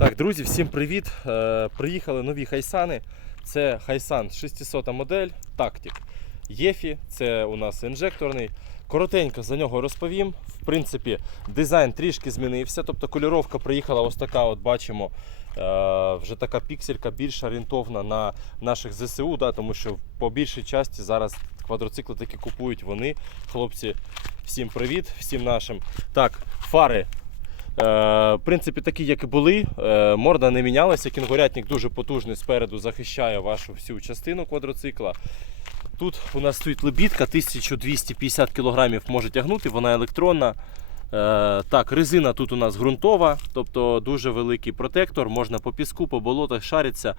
Так, друзі, всім привіт! Е, приїхали нові хайсани. Це хайсан 600 модель Tactic. Єфі, це у нас інжекторний. Коротенько за нього розповім. В принципі, дизайн трішки змінився. Тобто кольоровка приїхала ось така, от бачимо, е, вже така пікселька більш орієнтовна на наших ЗСУ, да, тому що по більшій часті зараз квадроцикли такі купують вони. Хлопці, всім привіт, всім нашим. Так, фари В принципі, такі, як і були. Е, Морда не мінялася. Кінгурятник дуже потужний спереду захищає вашу всю частину квадроцикла. Тут у нас стоїть лебідка, 1250 кг може тягнути, вона електронна. Е, так, резина тут у нас ґрунтова, тобто дуже великий протектор, можна по піску, по болотах шариться.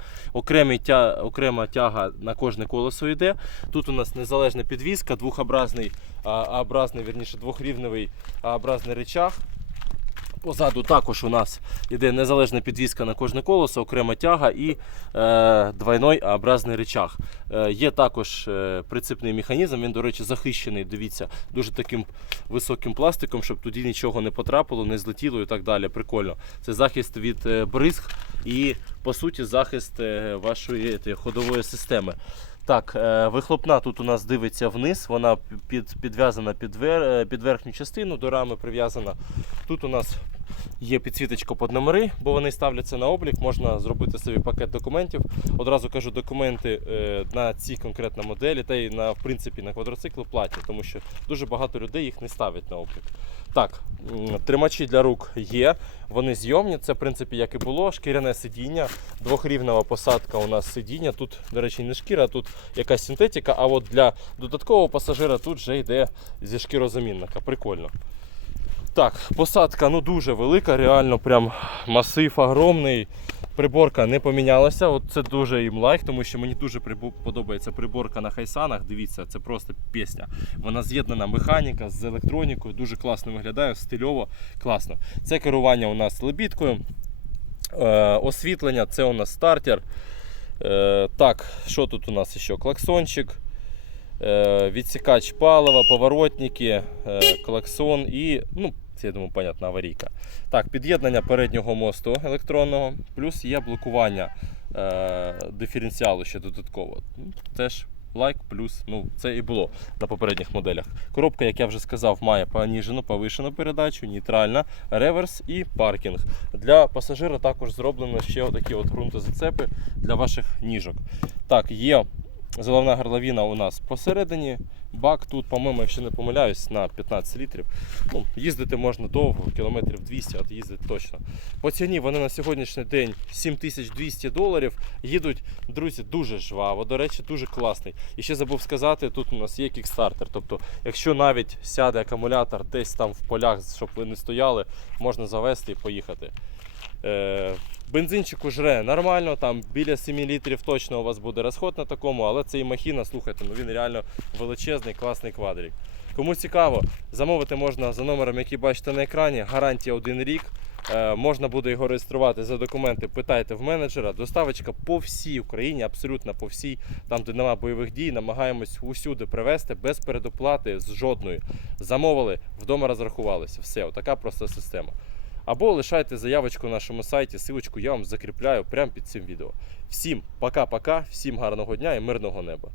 Тя, окрема тяга на кожне колесо йде. Тут у нас незалежна підвізка, двохобразний, а, образний, вірніше, двохрівневий образний речах. Позаду також у нас йде незалежна підвізка на кожне колесо, окрема тяга і е, двойной образний речах. Е, є також е, прицепний механізм, він, до речі, захищений, дивіться, дуже таким високим пластиком, щоб туди нічого не потрапило, не злетіло і так далі. Прикольно. Це захист від е, бризг і, по суті, захист е, вашої ходової системи. Так, вихлопна тут у нас дивиться вниз, вона під, підв'язана під, вер, під верхню частину, до рами прив'язана. Тут у нас є підсвіточка під номери, бо вони ставляться на облік. Можна зробити собі пакет документів. Одразу кажу, документи е, на ці конкретно моделі та й на в принципі на квадроцикли платні, тому що дуже багато людей їх не ставлять на облік. Так, тримачі для рук є, вони зйомні. Це в принципі як і було. Шкіряне сидіння, двохрівнева посадка у нас сидіння. Тут, до речі, не шкіра, тут якась синтетика. А от для додаткового пасажира тут вже йде зі шкірозамінника. Прикольно. Так, посадка ну дуже велика, реально прям масив огромний. Приборка не помінялася. От це дуже їм лайк, тому що мені дуже подобається приборка на хайсанах. Дивіться, це просто пісня. Вона з'єднана механіка з електронікою, дуже класно виглядає, стильово, класно. Це керування у нас лебідкою. Е, освітлення, це у нас стартер. Е, так, що тут у нас ще? Клаксончик. Е, відсікач палива, поворотники, е, клаксон і, ну, це, я думаю, понятна аварійка. Так, під'єднання переднього мосту електронного, плюс є блокування е, диференціалу ще додатково. Ну, Теж лайк, плюс, ну, це і було на попередніх моделях. Коробка, як я вже сказав, має поніжену, повишену передачу, нейтральна, реверс і паркінг. Для пасажира також зроблено ще отакі от ґрунтозацепи для ваших ніжок. Так, є Заливна горловина у нас посередині. Бак тут, по-моєму, якщо не помиляюсь, на 15 літрів. Ну, їздити можна довго, кілометрів 200, от їздити точно. По ціні вони на сьогоднішній день 7200 доларів. Їдуть, друзі, дуже жваво. До речі, дуже класний. І ще забув сказати, тут у нас є кікстартер. Тобто, якщо навіть сяде акумулятор десь там в полях, щоб ви не стояли, можна завести і поїхати. Е, Бензинчику жре нормально, там біля 7 літрів точно у вас буде розход на такому, але цей махіна, слухайте, ну він реально величезний, класний квадрик. Кому цікаво, замовити можна за номером, який бачите на екрані. Гарантія один рік. Е, можна буде його реєструвати за документи. Питайте в менеджера. Доставочка по всій Україні, абсолютно по всій, там де немає бойових дій, намагаємось усюди привезти без передоплати з жодної. Замовили, вдома розрахувалися. Все, отака проста система. Або лишайте заявочку на нашому сайті, силочку я вам закріпляю прямо під цим відео. Всім пока-пока, всім гарного дня і мирного неба.